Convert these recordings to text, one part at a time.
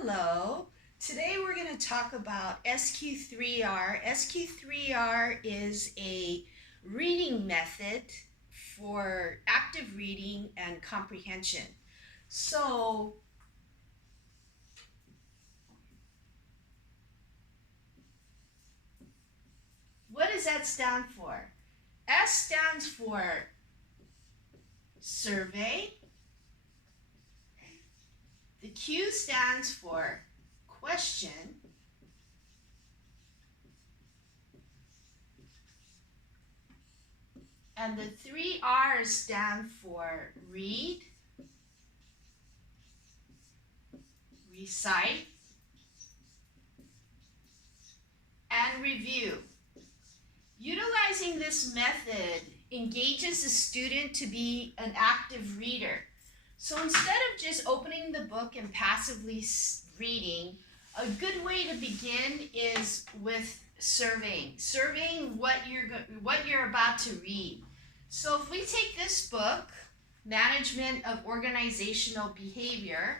Hello. Today we're going to talk about SQ3R. SQ3R is a reading method for active reading and comprehension. So, what does that stand for? S stands for survey. The Q stands for question. And the 3 R's stand for read, recite, and review. Utilizing this method engages the student to be an active reader. So instead of just opening the book and passively reading, a good way to begin is with surveying what you're about to read. So if we take this book, Management of Organizational Behavior,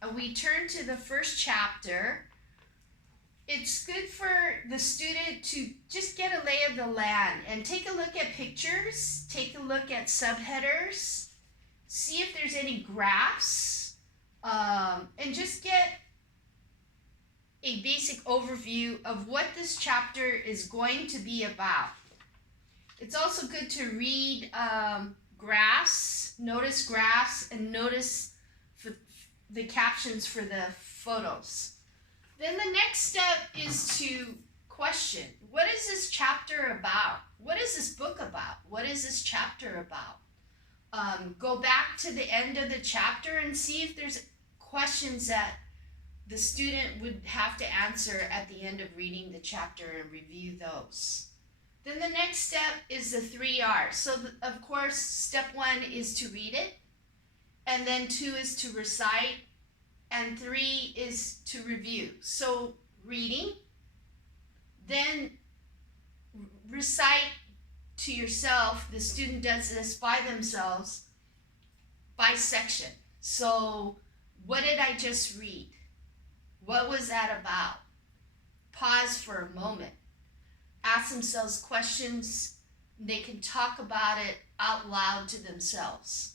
and we turn to the first chapter, it's good for the student to just get a lay of the land and take a look at pictures, take a look at subheaders, see if there's any graphs, and just get a basic overview of what this chapter is going to be about. It's also good to read graphs, and notice the captions for the photos. Then the next step is to question. What is this chapter about? What is this book about? What is this chapter about? Go back to the end of the chapter and see if there's questions that the student would have to answer at the end of reading the chapter and review those. Then the next step is the 3 R's. So of course, step 1 is to read it, and then 2 is to recite, and 3 is to review. So reading, then recite to yourself. The student does this by themselves, by section. So what did I just read? What was that about? Pause for a moment. Ask themselves questions. They can talk about it out loud to themselves.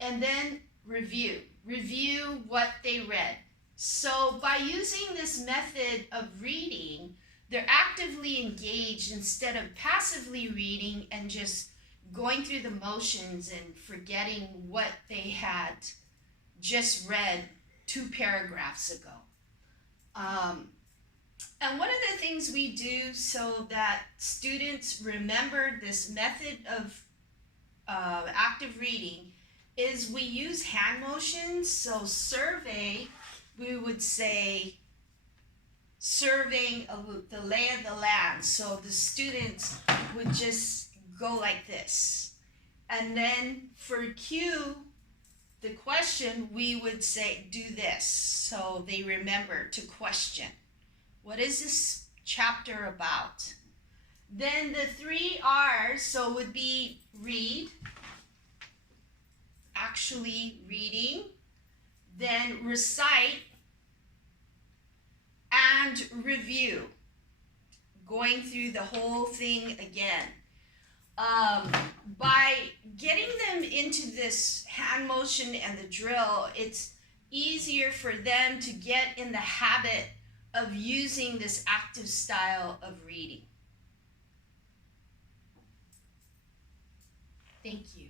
And then review. Review what they read. So by using this method of reading, they're actively engaged instead of passively reading and just going through the motions and forgetting what they had just read 2 paragraphs ago. And one of the things we do so that students remember this method of active reading is we use hand motions. So survey, we would say surveying the lay of the land. So the students would just go like this. And then for Q, the question, we would say do this. So they remember to question. What is this chapter about? Then the 3 R's, so would be read, actually reading, then recite, and review, going through the whole thing again. By getting them into this hand motion and the drill, it's easier for them to get in the habit of using this active style of reading. Thank you.